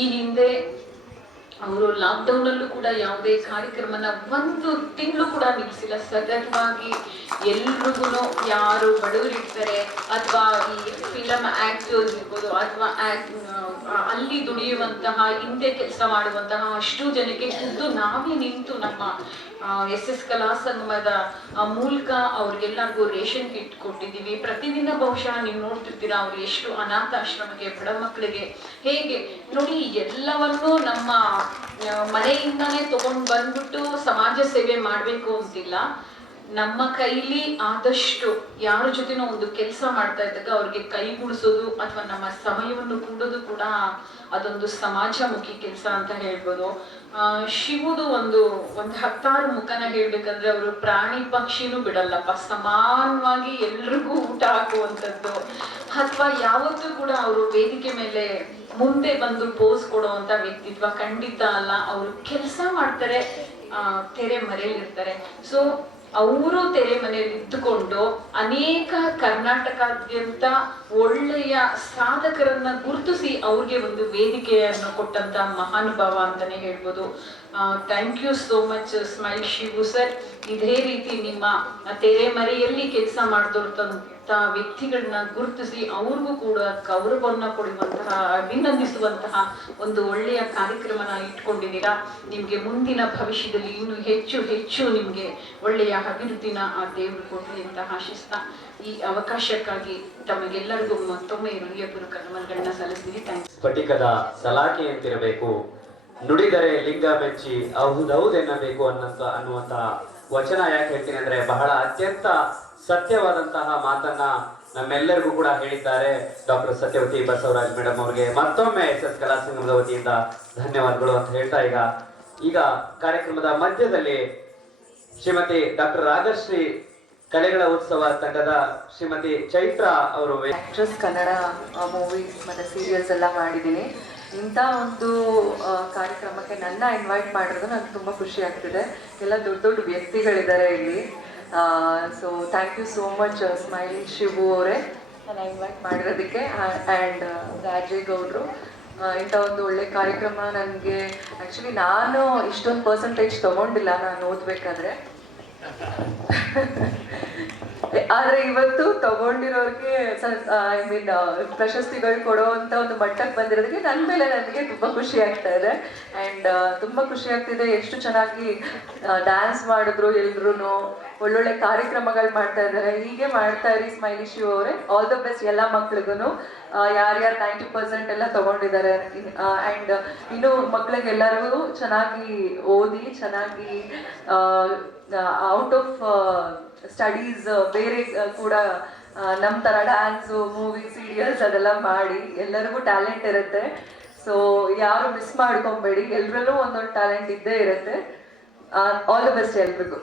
ಈ ಹಿಂದೆ ಅವರು ಲಾಕ್ಡೌನ್ ಅಲ್ಲೂ ಕೂಡ ಯಾವುದೇ ಕಾರ್ಯಕ್ರಮನ ಒಂದು ತಿಂಗಳು ಕೂಡ ನಿಲ್ಲಿಸಿಲ್ಲ. ಸತತವಾಗಿ ಎಲ್ರಿಗೂ ಯಾರು ಬಡವರಿರ್ತಾರೆ ಅಥವಾ ಈ ಫಿಲಮ್ ಆಕ್ಟರ್ಸ್ ಇರ್ಬೋದು ಅಥವಾ ಅಲ್ಲಿ ದುಡಿಯುವಂತಹ, ಹಿಂದೆ ಕೆಲಸ ಮಾಡುವಂತಹ ಅಷ್ಟು ಜನಕ್ಕೆ ಖುದ್ದು ನಾವೇ ನಿಂತು ನಮ್ಮ SS ಕಲಾ ಸಂಗಮದ ಮೂಲಕ ಅವ್ರಿಗೆಲ್ಲರಿಗೂ ರೇಷನ್ ಕಿಟ್ ಕೊಟ್ಟಿದ್ದೀವಿ. ಪ್ರತಿದಿನ ಬಹುಶಃ ನೀವು ನೋಡ್ತಿರ್ತೀರಾ ಅವ್ರು ಎಷ್ಟು ಅನಾಥಾಶ್ರಮಕ್ಕೆ, ಬಡ ಮಕ್ಕಳಿಗೆ ಹೇಗೆ ನೋಡಿ ಎಲ್ಲವನ್ನೂ ನಮ್ಮ ಮನೆಯಿಂದಾನೇ ತಗೊಂಡು ಬಂದ್ಬಿಟ್ಟು ಸಮಾಜ ಸೇವೆ ಮಾಡಬೇಕು ಅಂತಿಲ್ಲ. ನಮ್ಮ ಕೈಲಿ ಆದಷ್ಟು ಯಾರ ಜೊತೆನೋ ಒಂದು ಕೆಲಸ ಮಾಡ್ತಾ ಇದ್ದಾಗ ಅವ್ರಿಗೆ ಕೈಗೂಡಿಸೋದು ಅಥವಾ ನಮ್ಮ ಸಮಯವನ್ನು ಕೂಡೋದು ಕೂಡ ಅದೊಂದು ಸಮಾಜಮುಖಿ ಕೆಲಸ ಅಂತ ಹೇಳ್ಬೋದು. ಶಿವುದು ಒಂದು 10 ಮುಖನ ಹೇಳ್ಬೇಕಂದ್ರೆ ಅವರು ಪ್ರಾಣಿ ಪಕ್ಷಿನೂ ಬಿಡಲ್ಲಪ್ಪ, ಸಮಾನವಾಗಿ ಎಲ್ರಿಗೂ ಊಟ ಹಾಕುವಂಥದ್ದು. ಅಥವಾ ಯಾವತ್ತೂ ಕೂಡ ಅವರು ವೇದಿಕೆ ಮೇಲೆ ಮುಂದೆ ಬಂದು ಪೋಸ್ ಕೊಡುವಂತ ವ್ಯಕ್ತಿತ್ವ ಖಂಡಿತ ಅಲ್ಲ. ಅವರು ಕೆಲಸ ಮಾಡ್ತಾರೆ, ತೆರೆ ಮರೆಯಲ್ಲಿರ್ತಾರೆ. ಸೊ ಅವರು ತೆರೆ ಮನೆಯಲ್ಲಿ ಇದ್ದುಕೊಂಡು ಅನೇಕ ಕರ್ನಾಟಕಾದ್ಯಂತ ಒಳ್ಳೆಯ ಸಾಧಕರನ್ನ ಗುರುತಿಸಿ ಅವ್ರಿಗೆ ಒಂದು ವೇದಿಕೆಯನ್ನು ಕೊಟ್ಟಂತ ಮಹಾನುಭಾವ ಅಂತಾನೆ ಹೇಳ್ಬೋದು. Thank you so much smile Shivu sir. ಇದೇ ರೀತಿ ನಿಮ್ಮ ತೆರೆಮರೆಯಲ್ಲಿ ಕೆಲಸ ಮಾಡಿದಂತ ವ್ಯಕ್ತಿಗಳನ್ನ ಗುರುತಿಸಿ ಅವ್ರಿಗೂ ಕೂಡ ಗೌರವವನ್ನ ಕೊಡುವಂತಹ, ಅಭಿನಂದಿಸುವಂತಹ ಒಂದು ಒಳ್ಳೆಯ ಕಾರ್ಯಕ್ರಮನ ಇಟ್ಕೊಂಡಿದ್ದೀರಾ. ನಿಮ್ಗೆ ಮುಂದಿನ ಭವಿಷ್ಯದಲ್ಲಿ ಇನ್ನು ಹೆಚ್ಚು ನಿಮ್ಗೆ ಒಳ್ಳೆಯ ಅಭಿವೃದ್ಧಿನ ಆ ದೇವರು ಕೊಡ್ಲಿ ಅಂತ ಆಶಿಸ್ತಾ ಈ ಅವಕಾಶಕ್ಕಾಗಿ ತಮಗೆಲ್ಲರಿಗೂ ಮತ್ತೊಮ್ಮೆ ಹೃದಯಪೂರ್ವಕ ನಮನಗಳನ್ನ ಸಲ್ಲಿಸ್ತೀನಿ. ಥ್ಯಾಂಕ್ಸ್. ಸ್ಫಟಿಕದ ಸಲಾಕೆ ಅಂತಿರಬೇಕು, ನುಡಿದರೆ ಲಿಂಗ ಮೆಚ್ಚಿ ಹೌದೌದೆನ್ನಬೇಕು ಅನ್ನುವಂತ ವಚನ ಯಾಕೆ ಹೇಳ್ತೀನಿ ಅಂದ್ರೆ ಬಹಳ ಅತ್ಯಂತ ಸತ್ಯವಾದಂತಹ ಮಾತನ್ನ ನಮ್ಮೆಲ್ಲರಿಗೂ ಕೂಡ ಹೇಳಿದ್ದಾರೆ ಡಾಕ್ಟರ್ ಸತ್ಯವತಿ ಬಸವರಾಜ್ ಮೇಡಮ್ ಅವರಿಗೆ ಮತ್ತೊಮ್ಮೆ SS ಕಲಾ ಸಂಗಮದ ವತಿಯಿಂದ ಧನ್ಯವಾದಗಳು ಅಂತ ಹೇಳ್ತಾ ಈಗ ಕಾರ್ಯಕ್ರಮದ ಮಧ್ಯದಲ್ಲಿ ಶ್ರೀಮತಿ ಡಾಕ್ಟರ್ ರಾಜಶ್ರೀ ಕಲೆಗಳ ಉತ್ಸವ ತಂಡದ ಶ್ರೀಮತಿ ಚೈತ್ರ ಅವರು ಆಕ್ಟ್ರೆಸ್ ಕನ್ನಡ ಮೂವೀಸ್ ಮತ್ತು ಸೀರಿಯಲ್ಸ್ ಎಲ್ಲ ಮಾಡಿದ್ದೀನಿ. ಇಂಥ ಒಂದು ಕಾರ್ಯಕ್ರಮಕ್ಕೆ ನನ್ನ ಇನ್ವೈಟ್ ಮಾಡಿರೋದು ನನಗೆ ತುಂಬ ಖುಷಿ ಆಗ್ತಿದೆ. ಎಲ್ಲ ದೊಡ್ಡ ವ್ಯಕ್ತಿಗಳಿದ್ದಾರೆ ಇಲ್ಲಿ. So thank you so much smile Shivu ಅವರೇ ನನ್ನ ಇನ್ವೈಟ್ ಮಾಡಿರೋದಕ್ಕೆ. ಆ್ಯಂಡ್ ರಾಜೇಗೌಡರು ಇಂಥ ಒಂದು ಒಳ್ಳೆ ಕಾರ್ಯಕ್ರಮ ನನಗೆ ಆ್ಯಕ್ಚುಲಿ ನಾನು ಇಷ್ಟೊಂದು ಪರ್ಸೆಂಟೇಜ್ ತೊಗೊಂಡಿಲ್ಲ ನಾನು ಓದಬೇಕಾದ್ರೆ. ಆದರೆ ಇವತ್ತು ತಗೊಂಡಿರೋರಿಗೆ ಐ ಮೀನ್ ಪ್ರಶಸ್ತಿಗಳು ಕೊಡೋವಂಥ ಒಂದು ಮಟ್ಟಕ್ಕೆ ಬಂದಿರೋದಕ್ಕೆ ನನ್ನ ಮೇಲೆ ನನಗೆ ತುಂಬ ಖುಷಿ ಆಗ್ತಾ ಇದೆ. ಆ್ಯಂಡ್ ತುಂಬ ಖುಷಿ ಆಗ್ತಿದೆ. ಎಷ್ಟು ಚೆನ್ನಾಗಿ ಡ್ಯಾನ್ಸ್ ಮಾಡಿದ್ರು ಎಲ್ರೂ, ಒಳ್ಳೊಳ್ಳೆ ಕಾರ್ಯಕ್ರಮಗಳು ಮಾಡ್ತಾ ಇದ್ದಾರೆ. ಹೀಗೆ ಮಾಡ್ತಾ ಇರಿ ಸ್ಮೈಲಿ ಶಿವ ಅವರೇ. ಆಲ್ ದ ಬೆಸ್ಟ್ ಎಲ್ಲ ಮಕ್ಳಿಗೂ. ಯಾರ್ಯಾರು 90% ಎಲ್ಲ ತಗೊಂಡಿದ್ದಾರೆ. ಆ್ಯಂಡ್ ಇನ್ನು ಮಕ್ಳಿಗೆಲ್ಲರಿಗೂ ಚೆನ್ನಾಗಿ ಓದಿ, ಚೆನ್ನಾಗಿ ಔಟ್ ಆಫ್ ಸ್ಟಡೀಸ್ ಬೇರೆ ಕೂಡ ನಮ್ಮ ಥರ ಡ್ಯಾನ್ಸು, ಮೂವಿ, ಸೀರಿಯಲ್ಸ್ ಅದೆಲ್ಲ ಮಾಡಿ ಎಲ್ಲರಿಗೂ ಟ್ಯಾಲೆಂಟ್ ಇರುತ್ತೆ. ಸೊ ಯಾರು ಮಿಸ್ ಮಾಡ್ಕೊಬೇಡಿ, ಎಲ್ಲರಲ್ಲೂ ಒಂದೊಂದು ಟ್ಯಾಲೆಂಟ್ ಇದ್ದೇ ಇರುತ್ತೆ. ಆಲ್ ದ ಬೆಸ್ಟ್ ಎಲ್ರಿಗೂ.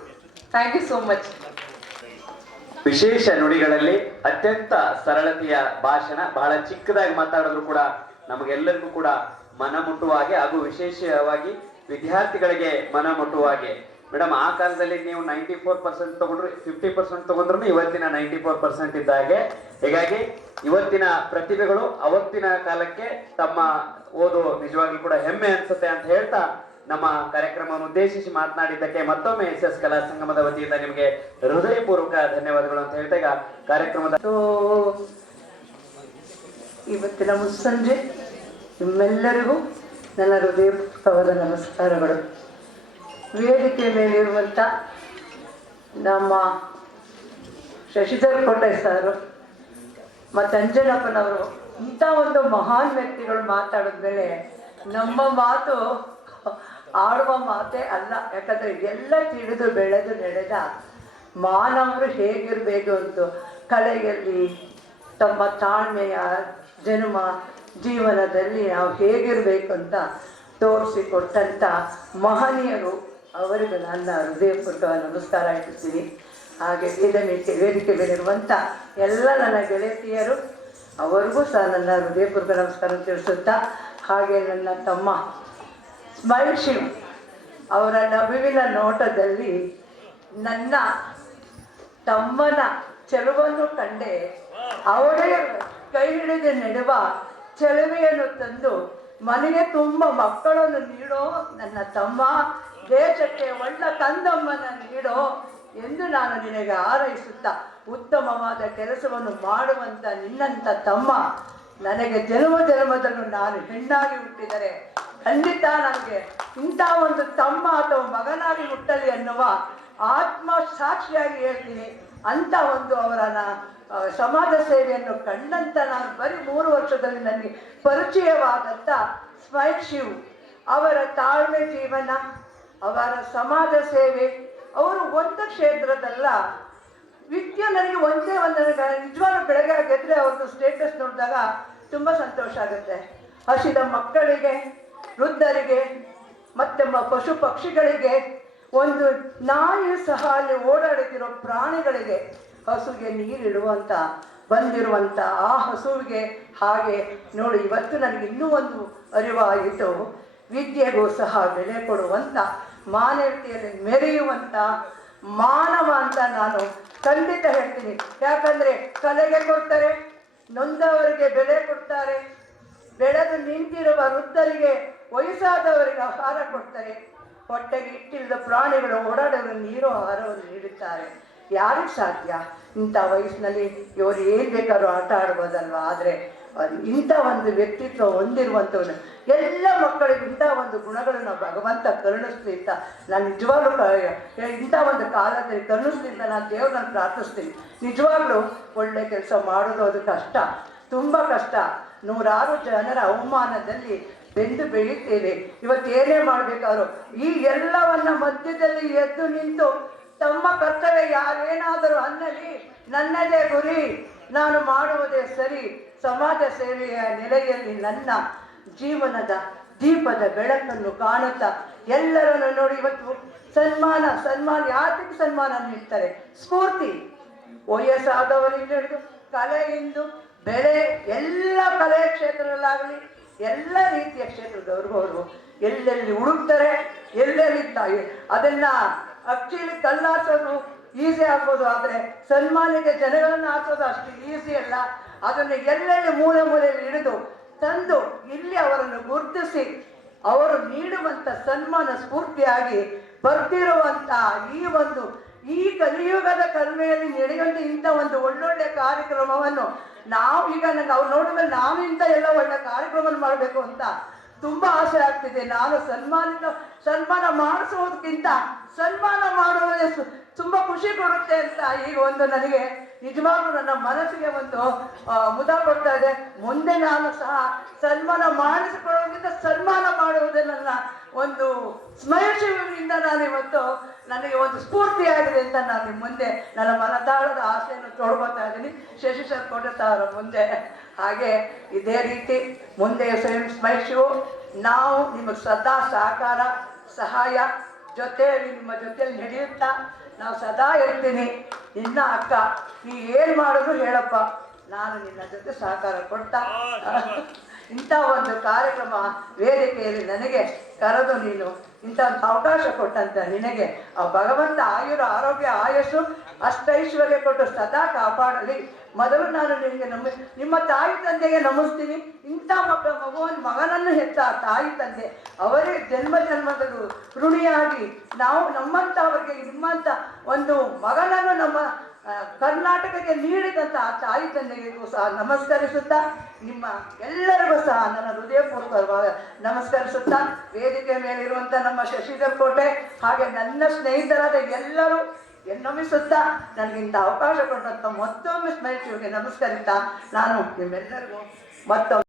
Thank you so much. ವಿಶೇಷ ನುಡಿಗಳಲ್ಲಿ ಅತ್ಯಂತ ಸರಳತೆಯ ಭಾಷಣ, ಬಹಳ ಚಿಕ್ಕದಾಗಿ ಮಾತಾಡಿದ್ರು ಕೂಡ ನಮಗೆಲ್ಲರಿಗೂ ಕೂಡ ಮನ ಮುಟ್ಟುವ ಹಾಗೆ ಹಾಗೂ ವಿಶೇಷವಾಗಿ ವಿದ್ಯಾರ್ಥಿಗಳಿಗೆ ಮನ ಮುಟ್ಟುವ ಹಾಗೆ. ಮೇಡಮ್, ಆ ಕಾಲದಲ್ಲಿ ನೀವು 94% ತಗೊಂಡ್ರು, 50% ತಗೊಂಡ್ರು ಇವತ್ತಿನ 94% ಇದ್ದ ಹಾಗೆ. ಹೀಗಾಗಿ ಇವತ್ತಿನ ಪ್ರತಿಭೆಗಳು ಅವತ್ತಿನ ಕಾಲಕ್ಕೆ ತಮ್ಮ ಓದು ನಿಜವಾಗ್ಲೂ ಕೂಡ ಹೆಮ್ಮೆ ಅನ್ಸುತ್ತೆ ಅಂತ ಹೇಳ್ತಾ ನಮ್ಮ ಕಾರ್ಯಕ್ರಮವನ್ನು ಉದ್ದೇಶಿಸಿ ಮಾತನಾಡಿದ್ದಕ್ಕೆ ಮತ್ತೊಮ್ಮೆ SS ಕಲಾ ಸಂಗಮದ ವತಿಯಿಂದ ನಿಮಗೆ ಹೃದಯಪೂರ್ವಕ ಧನ್ಯವಾದಗಳು ಅಂತ ಹೇಳ್ತಾ ಈಗ ಕಾರ್ಯಕ್ರಮದ ಇವತ್ತಿನ ಮುಸ್ಸಂಜೆ ನಿಮ್ಮೆಲ್ಲರಿಗೂ ನನ್ನ ಹೃದಯಪೂರ್ವಕವಾದ ನಮಸ್ಕಾರಗಳು. ವೇದಿಕೆ ಮೇಲಿರುವಂಥ ನಮ್ಮ ಶಶಿಧರ್ ಕೋಟೆ ಸಾರು ಮತ್ತು ಅಂಜನಪ್ಪನವರು, ಇಂಥ ಒಂದು ಮಹಾನ್ ವ್ಯಕ್ತಿಗಳು ಮಾತಾಡಿದ್ಮೇಲೆ ನಮ್ಮ ಮಾತು ಆಡುವ ಮಾತೇ ಅಲ್ಲ. ಯಾಕಂದರೆ ಎಲ್ಲ ತಿಳಿದು ಬೆಳೆದು ನಡೆದ ಮಾನವರು ಹೇಗಿರಬೇಕು ಅಂತ ಕಲೆಯಲ್ಲಿ ತಮ್ಮ ತಾಳ್ಮೆಯ ಜನ್ಮ ಜೀವನದಲ್ಲಿ ನಾವು ಹೇಗಿರಬೇಕು ಅಂತ ತೋರಿಸಿಕೊಟ್ಟಂಥ ಮಹನೀಯರು ಅವರಿಗೂ ನನ್ನ ಹೃದಯಪೂರ್ವಕ ನಮಸ್ಕಾರ ಇಟ್ಟಿರ್ತೀನಿ. ಹಾಗೆ ವೇದಿಕೆ ಮೇಲಿರುವಂಥ ಎಲ್ಲ ನನ್ನ ಗೆಳತಿಯರು ಅವರಿಗೂ ಸಹ ನನ್ನ ಹೃದಯಪೂರ್ವಕ ನಮಸ್ಕಾರ ತಿಳಿಸುತ್ತಾ, ಹಾಗೆ ನನ್ನ ತಮ್ಮ ಸ್ಮೈಲ್ ಶಿವ್ ಅವರ ನಗುವಿನ ನೋಟದಲ್ಲಿ ನನ್ನ ತಮ್ಮನ ಚೆಲುವನ್ನು ಕಂಡೆ ಅವರೇ ಕೈ ಹಿಡಿದು ನೆಡುವ ಚೆಲುವೆಯನ್ನು ತಂದು ಮನೆಗೆ ತುಂಬ ಮಕ್ಕಳನ್ನು ನೀಡೋ ನನ್ನ ತಮ್ಮ, ದೇಶಕ್ಕೆ ಒಳ್ಳ ಕಂದಮ್ಮನ ನೀಡೋ ಎಂದು ನಾನು ನಿನಗೆ ಹಾರೈಸುತ್ತಾ, ಉತ್ತಮವಾದ ಕೆಲಸವನ್ನು ಮಾಡುವಂಥ ನಿನ್ನಂಥ ತಮ್ಮ ನನಗೆ ಜನ್ಮದಲ್ಲೂ ನಾನು ಹೆಣ್ಣಾಗಿ ಹುಟ್ಟಿದರೆ ಖಂಡಿತ ನನಗೆ ಇಂಥ ಒಂದು ತಮ್ಮ ಅಥವಾ ಮಗನಾಗಿ ಹುಟ್ಟಲಿ ಅನ್ನುವ ಆತ್ಮ ಸಾಕ್ಷಿಯಾಗಿ ಹೇಳ್ತೀನಿ. ಅಂಥ ಒಂದು ಅವರ ಸಮಾಜ ಸೇವೆಯನ್ನು ಕಂಡಂಥ ನಾನು ಬರೀ 3 ವರ್ಷದಲ್ಲಿ ನನಗೆ ಪರಿಚಯವಾದಂಥ ಸ್ಮೈಲ್ ಶಿವ್ ಅವರ ತಾಳ್ಮೆ ಜೀವನ, ಅವರ ಸಮಾಜ ಸೇವೆ, ಅವರು ಒಂದು ಕ್ಷೇತ್ರದಲ್ಲ ವಿದ್ಯೆ ನನಗೆ ಒಂದೇ ಒಂದು ನಿಜವಾಗ್ಲೂ ಬೆಳಗ್ಗೆ ಗೆದ್ರೆ ಅವ್ರದ್ದು ಸ್ಟೇಟಸ್ ನೋಡಿದಾಗ ತುಂಬ ಸಂತೋಷ ಆಗುತ್ತೆ. ಹಸಿದ ಮಕ್ಕಳಿಗೆ, ವೃದ್ಧರಿಗೆ ಮತ್ತು ಪಶು ಪಕ್ಷಿಗಳಿಗೆ, ಒಂದು ನಾಯಿ ಸಹ ಅಲ್ಲಿ ಓಡಾಡುತ್ತಿರೋ ಪ್ರಾಣಿಗಳಿಗೆ ಹಸುಗೆ ನೀರಿಡುವಂಥ ಬಂದಿರುವಂಥ ಆ ಹಸುವಿಗೆ ಹಾಗೆ ನೋಡಿ ಇವತ್ತು ನನಗೆ ಇನ್ನೂ ಒಂದು ಅರಿವಾಯಿತು. ವಿದ್ಯೆಗೂ ಸಹ ಬೆಲೆ ಕೊಡುವಂಥ, ಮಾನವೀಯತೆಯಲ್ಲಿ ಮೆರೆಯುವಂಥ ಮಾನವ ಅಂತ ನಾನು ಖಂಡಿತ ಹೇಳ್ತೀನಿ. ಯಾಕಂದರೆ ಕಲೆಗೆ ಕೊಡ್ತಾರೆ, ನೊಂದವರಿಗೆ ಬೆಲೆ ಕೊಡ್ತಾರೆ, ಬೆಳೆದು ನಿಂತಿರುವ ವೃದ್ಧರಿಗೆ, ವಯಸ್ಸಾದವರಿಗೆ ಆಹಾರ ಕೊಡ್ತಾರೆ, ಹೊಟ್ಟೆಗೆ ಇಟ್ಟಿಲ್ಲದ ಪ್ರಾಣಿಗಳು ಓಡಾಡೋರು ನೀರು ಆಹಾರವನ್ನು ನೀಡುತ್ತಾರೆ. ಯಾರಿಗೆ ಸಾಧ್ಯ ಇಂಥ ವಯಸ್ಸಿನಲ್ಲಿ ಇವರು ಏನು ಬೇಕಾದ್ರೂ ಆಟ ಆಡ್ಬೋದಲ್ವ. ಆದರೆ ಇಂಥ ಒಂದು ವ್ಯಕ್ತಿತ್ವ ಹೊಂದಿರುವಂಥವನು ಎಲ್ಲ ಮಕ್ಕಳಿಗೆ ಇಂಥ ಒಂದು ಗುಣಗಳನ್ನು ಭಗವಂತ ಕರುಣಿಸ್ಲಿ ಅಂತ ನಾನು ನಿಜವಾಗ್ಲೂ ಇಂಥ ಒಂದು ಕಾಲದಲ್ಲಿ ಕರುಣಿಸ್ಲಿ ಅಂತ ನಾನು ದೇವ್ರನ್ನ ಪ್ರಾರ್ಥಿಸ್ತೀನಿ. ನಿಜವಾಗ್ಲೂ ಒಳ್ಳೆ ಕೆಲಸ ಮಾಡೋದು ಅದು ಕಷ್ಟ, ತುಂಬ ಕಷ್ಟ. ನೂರಾರು ಜನರ ಅವಮಾನದಲ್ಲಿ ಬೆಂದು ಬೆಳೀತೇವೆ. ಇವತ್ತೇನೇ ಮಾಡಬೇಕಾದ್ರು ಈ ಎಲ್ಲವನ್ನ ಮಧ್ಯದಲ್ಲಿ ಎದ್ದು ನಿಂತು ತಮ್ಮ ಕರ್ತವ್ಯ ಯಾರೇನಾದರೂ ಅನ್ನಲಿ, ನನ್ನದೇ ಗುರಿ, ನಾನು ಮಾಡುವುದೇ ಸರಿ, ಸಮಾಜ ಸೇವೆಯ ನೆಲೆಯಲ್ಲಿ ನನ್ನ ಜೀವನದ ದೀಪದ ಬೆಳಕನ್ನು ಕಾಣುತ್ತಾ ಎಲ್ಲರನ್ನು ನೋಡಿ ಇವತ್ತು ಸನ್ಮಾನ ಯಾತಕ್ಕೆ ಸನ್ಮಾನ ನೀಡ್ತಾರೆ? ಸ್ಫೂರ್ತಿ. ವಯಸ್ಸಾದವರಿಂದ ಹಿಡಿದು ಕಲೆಯಿಂದ ಬೆಳೆ, ಎಲ್ಲ ಕಲೆಯ ಕ್ಷೇತ್ರದಲ್ಲಾಗಲಿ ಎಲ್ಲ ರೀತಿಯ ಕ್ಷೇತ್ರದವ್ರಿಗೂ ಅವರು ಎಲ್ಲೆಲ್ಲಿ ಹುಡುಕ್ತಾರೆ, ಎಲ್ಲೆಲ್ಲಿ ಅದನ್ನು ಆಕ್ಚುಲಿ ಕಲ್ಲಾರ್ಸೋದು ಈಸಿ ಆಗ್ಬೋದು, ಆದರೆ ಸನ್ಮಾನಿಗೆ ಜನಗಳನ್ನು ಹಾಕೋದು ಅಷ್ಟು ಈಸಿ ಅಲ್ಲ. ಅದನ್ನು ಎಲ್ಲೆಲ್ಲಿ ಮೂಲೆಯಲ್ಲಿ ಹಿಡಿದು ತಂದು ಇಲ್ಲಿ ಅವರನ್ನು ಗುರುತಿಸಿ ಅವರು ನೀಡುವಂಥ ಸನ್ಮಾನ ಸ್ಫೂರ್ತಿಯಾಗಿ ಬರ್ತಿರುವಂಥ ಈ ಕಲಿಯುಗದ ಕಲ್ಮೆಯಲ್ಲಿ ನಡೆಯುವಂಥ ಇಂಥ ಒಂದು ಒಳ್ಳೊಳ್ಳೆ ಕಾರ್ಯಕ್ರಮವನ್ನು ನಾವು ಈಗ ನನಗೆ ಅವ್ರು ನೋಡಿದ್ರೆ ನಾನು ಇಂಥ ಎಲ್ಲ ಒಳ್ಳೆ ಕಾರ್ಯಕ್ರಮವನ್ನು ಮಾಡಬೇಕು ಅಂತ ತುಂಬಾ ಆಸೆ ಆಗ್ತಿದೆ. ನಾನು ಸನ್ಮಾನ ಮಾಡಿಸುವುದಕ್ಕಿಂತ ಸನ್ಮಾನ ಮಾಡುವುದೇ ತುಂಬಾ ಖುಷಿ ಕೊಡುತ್ತೆ ಅಂತ ಈಗ ಒಂದು ನನಗೆ ನಿಜವಾಗ್ಲೂ ನನ್ನ ಮನಸ್ಸಿಗೆ ಒಂದು ಮುದ ಕೊಡ್ತಾ ಇದೆ. ಮುಂದೆ ನಾನು ಸಹ ಸನ್ಮಾನ ಮಾಡಿಸಿಕೊಳ್ಳೋದಕ್ಕಿಂತ ಸನ್ಮಾನ ಮಾಡುವುದೇ ನನ್ನ ಒಂದು ಸ್ಮರಣೆಯಿಂದ ನಾನು ಇವತ್ತು ನನಗೆ ಒಂದು ಸ್ಫೂರ್ತಿಯಾಗಿದೆ ಅಂತ ನಾನು ಮುಂದೆ ನನ್ನ ಮನದಾಳದ ಆಸೆಯನ್ನು ತೊಡ್ಕೊತಾ ಇದ್ದೀನಿ ಶಶಿಧರ್ ಕೋಟೆ ಅವರ ಮುಂದೆ. ಹಾಗೆ ಇದೇ ರೀತಿ ಮುಂದೆ ಸ್ಮೈಶು ನಾವು ನಿಮಗೆ ಸದಾ ಸಹಕಾರ ಸಹಾಯ ನಿಮ್ಮ ಜೊತೆಯಲ್ಲಿ ನಡೆಯುತ್ತಾ ನಾವು ಸದಾ ಇರ್ತೀನಿ. ನಿನ್ನ ಅಕ್ಕ ನೀ ಏನು ಮಾಡಿದ್ರು ಹೇಳಪ್ಪ, ನಾನು ನಿನ್ನ ಜೊತೆ ಸಹಕಾರ ಕೊಡ್ತಾ ಇಂಥ ಒಂದು ಕಾರ್ಯಕ್ರಮ ವೇದಿಕೆಯಲ್ಲಿ ನನಗೆ ಕರೆದು ನೀನು ಇಂಥ ಒಂದು ಅವಕಾಶ ಕೊಟ್ಟಂತ ನಿನಗೆ ಆ ಭಗವಂತ ಆರೋಗ್ಯ ಆಯಸ್ಸು ಅಷ್ಟೈಶ್ವರ್ಯ ಕೊಟ್ಟು ಸದಾ ಕಾಪಾಡಲಿ. ಮೊದಲು ನಾನು ನಿನಗೆ ನಿಮ್ಮ ತಾಯಿ ತಂದೆಗೆ ನಮಿಸ್ತೀನಿ. ಇಂಥ ಮಗನನ್ನು ಹೆತ್ತ ತಾಯಿ ತಂದೆ ಅವರೇ ಜನ್ಮದಲ್ಲೂ ಋಣಿಯಾಗಿ ನಾವು ನಮ್ಮಂಥವರಿಗೆ ನಿಮ್ಮಂಥ ಒಂದು ಮಗನನ್ನು ನಮ್ಮ ಕರ್ನಾಟಕಕ್ಕೆ ನೀಡಿದಂಥ ಆ ತಾಯಿ ತಂದೆಗೂ ಸಹ ನಮಸ್ಕರಿಸುತ್ತಾ ನಿಮ್ಮ ಎಲ್ಲರಿಗೂ ಸಹ ನನ್ನ ಹೃದಯಪೂರ್ವಕವಾಗಿ ನಮಸ್ಕರಿಸುತ್ತಾ ವೇದಿಕೆ ಮೇಲಿರುವಂಥ ನಮ್ಮ ಶಶಿಧರ್ ಕೋಟೆ ಹಾಗೆ ನನ್ನ ಸ್ನೇಹಿತರಾದ ಎಲ್ಲರೂ ನಮಿಸುತ್ತಾ ನನಗಿಂತ ಅವಕಾಶ ಕೊಟ್ಟಂತ ಮತ್ತೊಮ್ಮೆ ಸ್ಮೈಶಿವರಿಗೆ ನಮಸ್ಕರಿಸ್ತಾ ನಾನು ನಿಮ್ಮೆಲ್ಲರಿಗೂ ಮತ್ತೊಮ್ಮೆ